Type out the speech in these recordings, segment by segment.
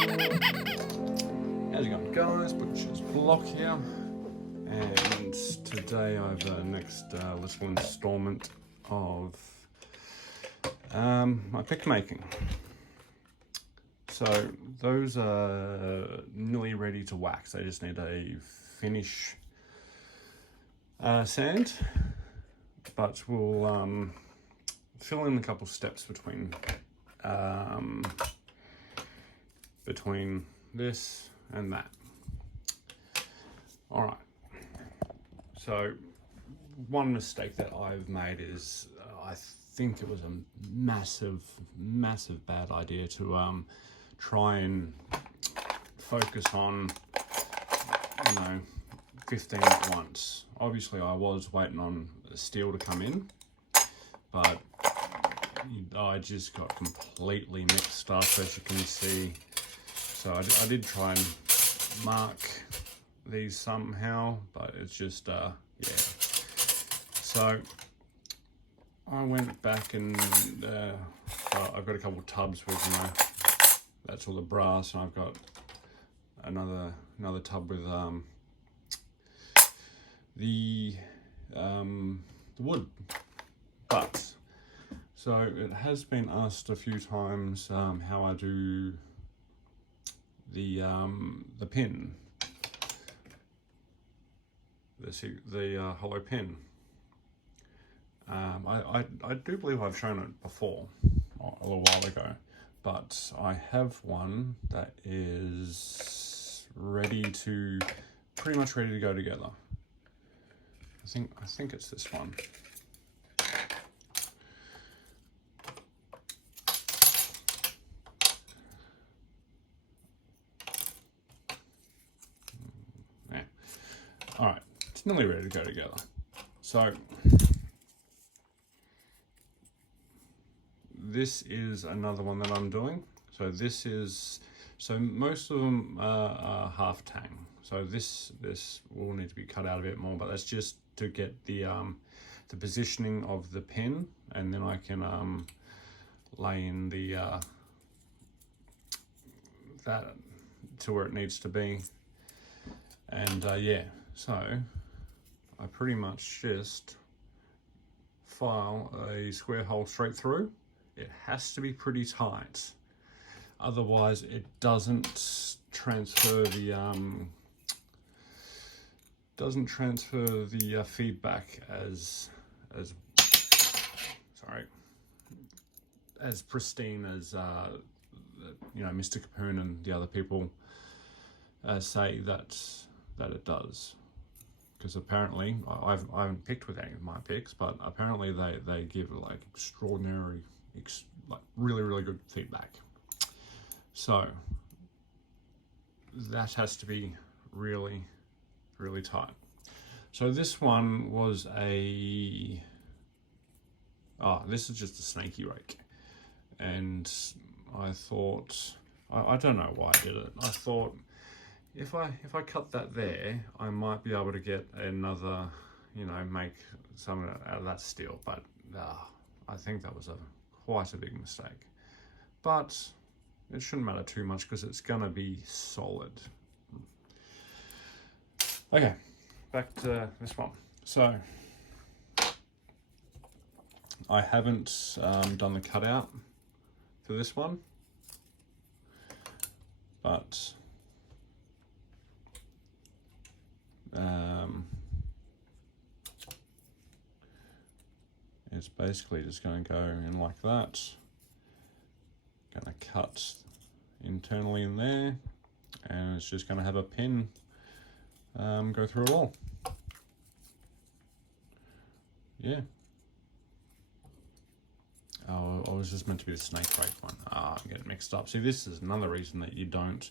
How's it going, guys? Butcher's Block here, and today I have a next little installment of my pick making. So those are nearly ready to wax. They just need a finish sand, but we'll fill in a couple steps between this and that. All right. So one mistake that I've made is I think it was a massive bad idea to try and focus on 15 at once. Obviously I was waiting on steel to come in, but I just got completely mixed up, as you can see. So I did try and mark these somehow, but it's just yeah. So I went back and I've got a couple of tubs with that's all the brass, and I've got another tub with the wood. But so it has been asked a few times how I do the pin, the hollow pin. I do believe I've shown it before a little while ago, but I have one that is pretty much ready to go together. I think it's this one. Yeah. All right, it's nearly ready to go together. So this is another one that I'm doing. So most of them are half tang. So this will need to be cut out a bit more, but that's just to get the positioning of the pin, and then I can lay in the that to where it needs to be. And yeah, so I pretty much just file a square hole straight through. It has to be pretty tight, otherwise it doesn't transfer the feedback as pristine as Mr. Capoon and the other people say that it does. Because apparently I haven't picked with any of my picks, but apparently they give like extraordinary, really good feedback. So that has to be really tight. So this one was this is just a snaky rake, and I thought, I don't know why I did it. I thought if I cut that there, I might be able to get another, make some out of that steel, but I think that was quite a big mistake. But it shouldn't matter too much because it's gonna be solid. Okay, back to this one. So I haven't done the cutout for this one, but it's basically just going to go in like that. Going to cut internally in there, and it's just going to have a pin go through it all. Yeah. Oh, I was just meant to be the snake rake one. I'm getting mixed up. See, this is another reason that you don't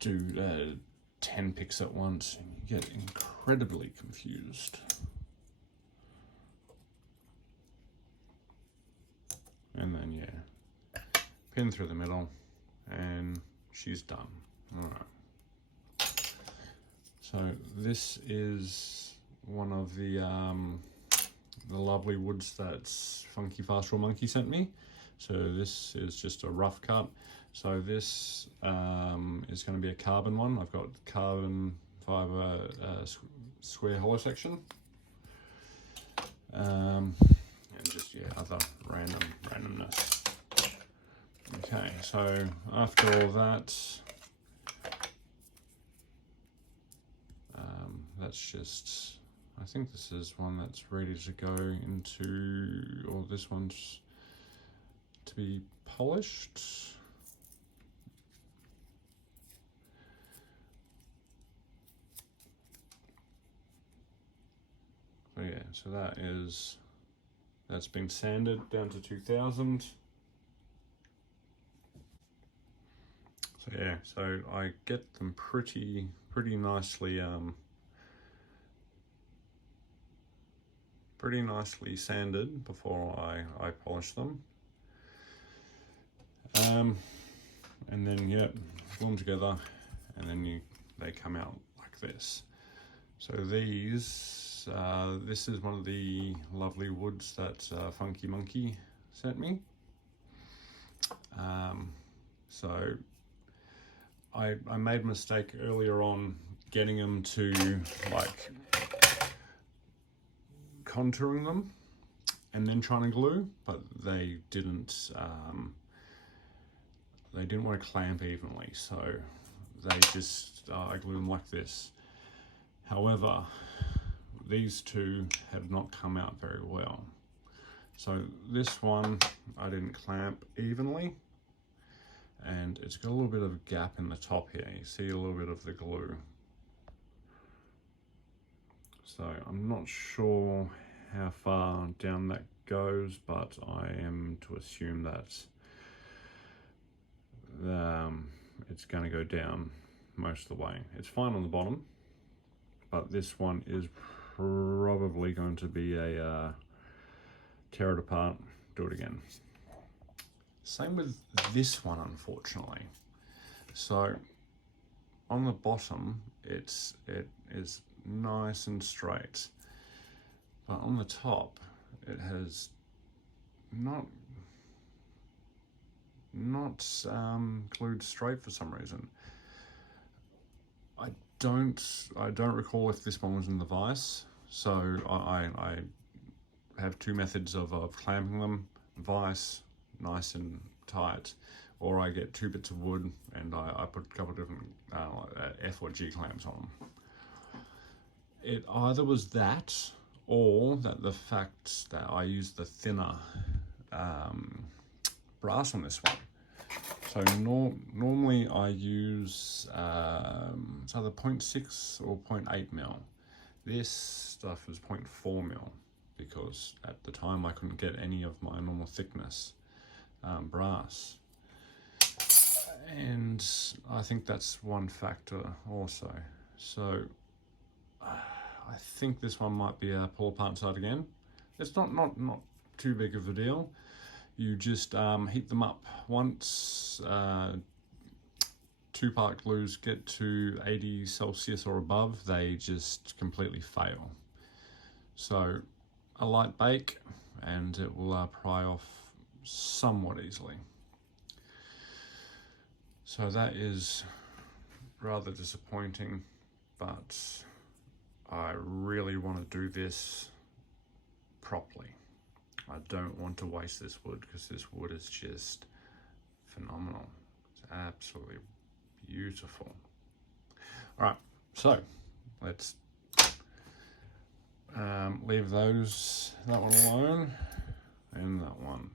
do 10 picks at once. You get incredibly confused. And then, yeah, pin through the middle, and she's done. All right. So this is one of the lovely woods that Funky Fast Raw Monkey sent me. So this is just a rough cut. So this is going to be a carbon one. I've got carbon fiber square hollow section. And just, yeah, other randomness. Okay, so after all that, that's just, I think this is one that's ready to go into, or this one's to be polished. So yeah, so that's been sanded down to 2000. So yeah, so I get them pretty nicely sanded before I polish them. And then yeah, glue them together, and then they come out like this. So these, this is one of the lovely woods that Funky Monkey sent me. So I made a mistake earlier on getting them to like contouring them and then trying to glue, but they didn't want to clamp evenly, so they just I glue them like this. However, these two have not come out very well. So this one I didn't clamp evenly, and it's got a little bit of a gap in the top here. You see a little bit of the glue. So I'm not sure how far down that goes, but I am to assume that it's going to go down most of the way. It's fine on the bottom, but this one is probably going to be a tear it apart, do it again. Same with this one, unfortunately. So on the bottom, it is nice and straight, but on the top, it has not glued straight for some reason. I don't recall if this one was in the vise, so I have two methods of clamping them: vise, nice and tight, or I get 2 bits of wood and I put a couple of different F or G clamps on them. It either was that, or that the fact that I used the thinner brass on this one. So normally I use it's either 0.6 or 0.8 mil. This stuff is 0.4 mil because at the time I couldn't get any of my normal thickness brass. And I think that's one factor also. So I think this one might be a pull apart side again. It's not too big of a deal. You just heat them up once. 2-part glues get to 80 Celsius or above, they just completely fail. So a light bake and it will pry off somewhat easily. So that is rather disappointing, but I really want to do this properly. I don't want to waste this wood because this wood is just phenomenal. It's absolutely beautiful. All right, so let's leave that one alone, and that one.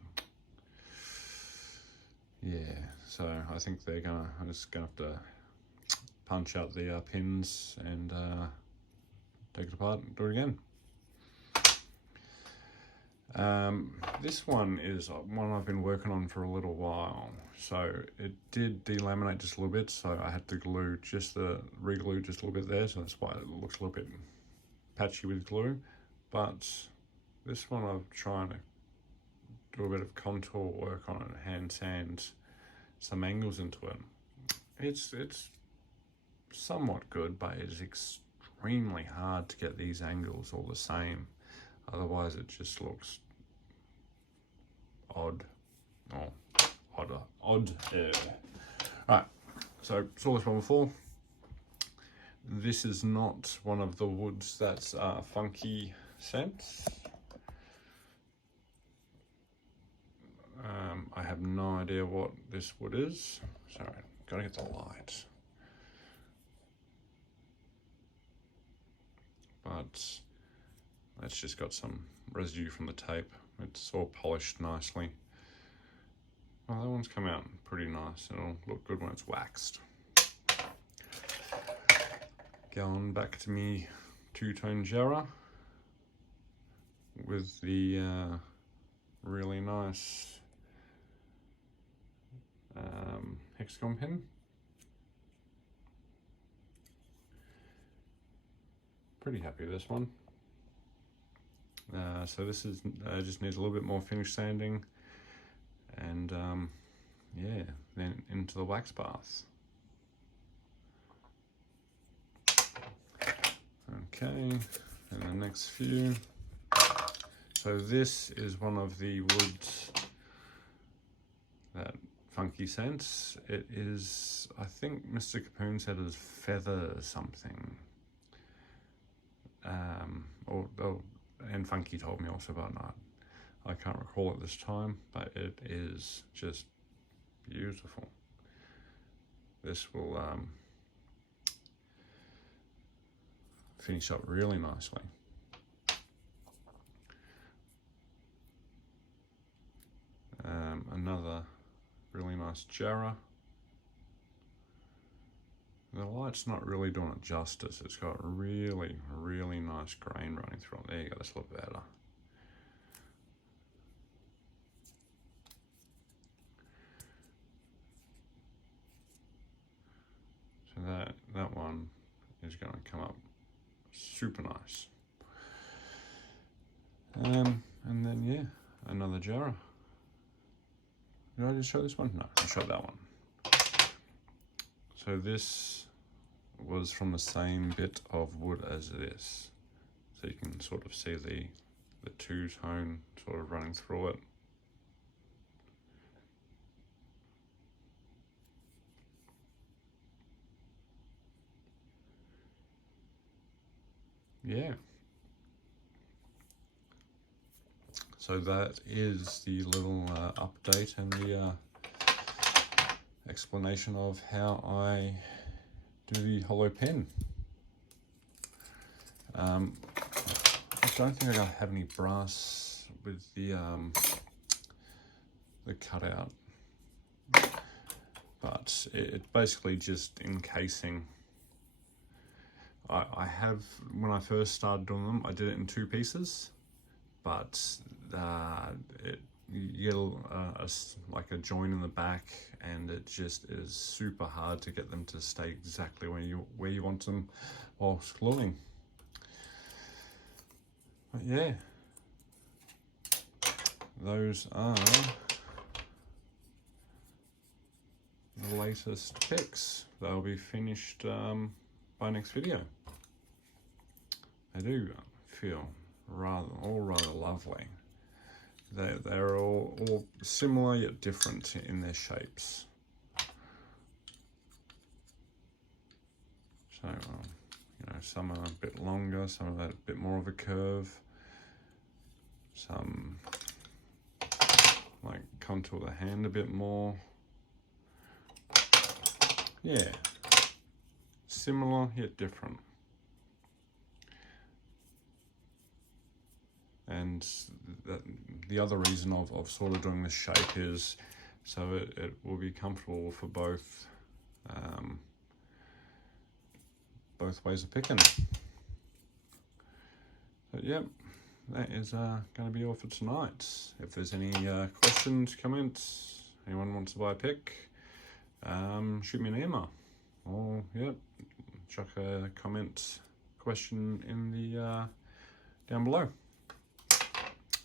Yeah, so I think I'm just gonna have to punch out the pins and take it apart and do it again. This one is one I've been working on for a little while. So it did delaminate just a little bit, so I had to re-glue just a little bit there, so that's why it looks a little bit patchy with glue. But this one I'm trying to do a bit of contour work on it, hand sand some angles into it. It's somewhat good, but it's extremely hard to get these angles all the same. Otherwise it just looks odd. or odd air. Right, so saw this one before. This is not one of the woods that's funky scents. I have no idea what this wood is. Sorry, gotta get the light. But it's just got some residue from the tape. It's all polished nicely. Oh, that one's come out pretty nice. It'll look good when it's waxed. Going back to me two-tone Jarrah with the really nice hexagon pen. Pretty happy with this one. So this is just needs a little bit more finish sanding, and yeah, then into the wax bath. Okay, and the next few. So this is one of the woods that funky scents. It is, I think Mr. Capoon said it is feather something. And Funky told me also about that. I can't recall at this time, but it is just beautiful. This will finish up really nicely. Another really nice Jarrah. The light's not really doing it justice. It's got really, really nice grain running through it. There you go, that's a little better. So that one is going to come up super nice. And then yeah, another Jarrah. Did I just show this one? No, I showed that one. So this was from the same bit of wood as this. So you can sort of see the two-tone sort of running through it. Yeah. So that is the little update and the explanation of how I do the hollow pen. I don't think I have any brass with the cutout, but it's basically just encasing. I have, when I first started doing them, I did it in 2 pieces, but you get like a joint in the back, and it just is super hard to get them to stay exactly where you want them whilst gluing. But yeah, those are the latest pics. They'll be finished by next video. They do feel all rather lovely. They're all similar yet different in their shapes. So, you know, some are a bit longer, some are a bit more of a curve. Some like contour the hand a bit more. Yeah, similar yet different. And the other reason of sort of doing this shape is so it will be comfortable for both ways of picking. But yep, that is going to be all for tonight. If there's any questions, comments, anyone wants to buy a pick, shoot me an email, or yep, chuck a comment question in the down below.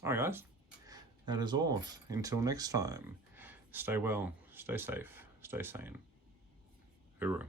Alright guys, that is all. Until next time, stay well, stay safe, stay sane. Hooroo.